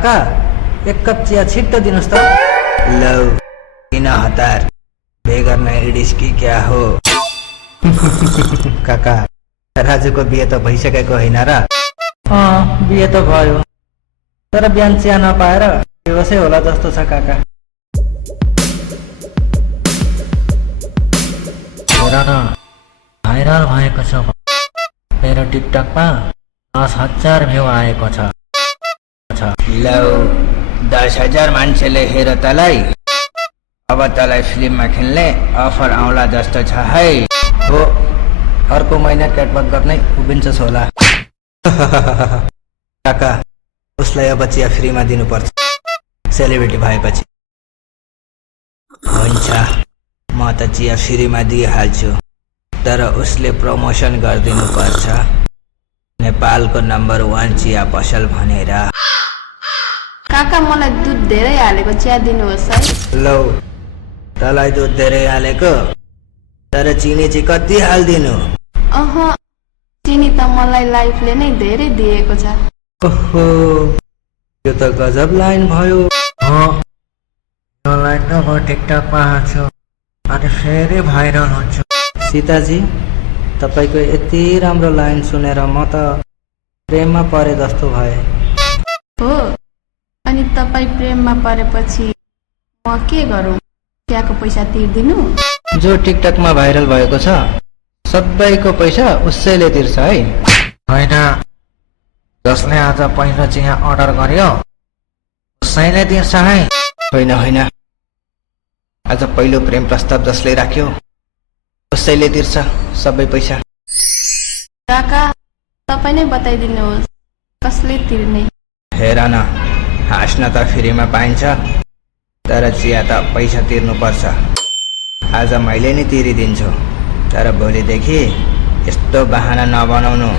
काका एक कप चिया छिट्टो दिनुहोस् त। लौ किन हतार, बेगर न इडिस कि क्या हो? काका राजुको बिहे त भइसकेको होइन र? बिहे त भयो, तर बिहान चिया नपाएर बेहोसै होला जस्तो छ काका। हेर न, भाइरल भएको छ मेरो टिकटकमा 10,000 भ्यू आएको छ। लौ 10,000 मान्छेले हेर तलाई। अब तलाई फिल्ममा खेल्ने अफर आउला जस्तो छ है। हो, अर्को महिना क्याटवक गर्नै उभिन्छस् होला। काका उसलाई अब चिया फ्रीमा दिनुपर्छ, सेलिब्रिटी भएपछि। हुन्छ, म त चिया फ्रीमा दिइहाल्छु, तर उसले प्रमोसन गरिदिनु पर्छ, नेपालको नम्बर 1 चिया पसल भनेर। काका मलाई दुध धेरै हालेको चिया दिनुहोस् है। लौ तँलाई दुध धेरै हालेको, तर चिनी चाहिँ कति हालिदिनु? चिनी त मलाई लाइफले नै धेरै दिएको छ। ओहो, यो त गजब लाइन भयो। यो लाइन त म टिकटकमा हाल्छु अनि फेरि भाइरल हुन्छु। सीताजी, तपाईँको यति राम्रो लाइन सुनेर म त प्रेममा परे जस्तो भए। हो, अनि तपाईँ प्रेममा परेपछि म के गरौँ? चियाको पैसा तिर्दिनु? जो टिकटकमा भाइरल भएको छ सबैको पैसा उसैले तिर्छ है। होइन, जसले आज पहिलो चिया अर्डर गर्यो उसैले तिर्छ है। होइन होइन, आज पहिलो प्रेम प्रस्ताव जसले राख्यो उसैले तिर्छ सबै पैसा। काका तपाईँ नै बताइदिनुहोस् कसले तिर्ने? हेर न, हाँस्न त फ्रीमा पाइन्छ, तर चिया त पैसा तिर्नुपर्छ। आज मैले नै तिरिदिन्छु, तर भोलिदेखि यस्तो बहाना नबनाउनु।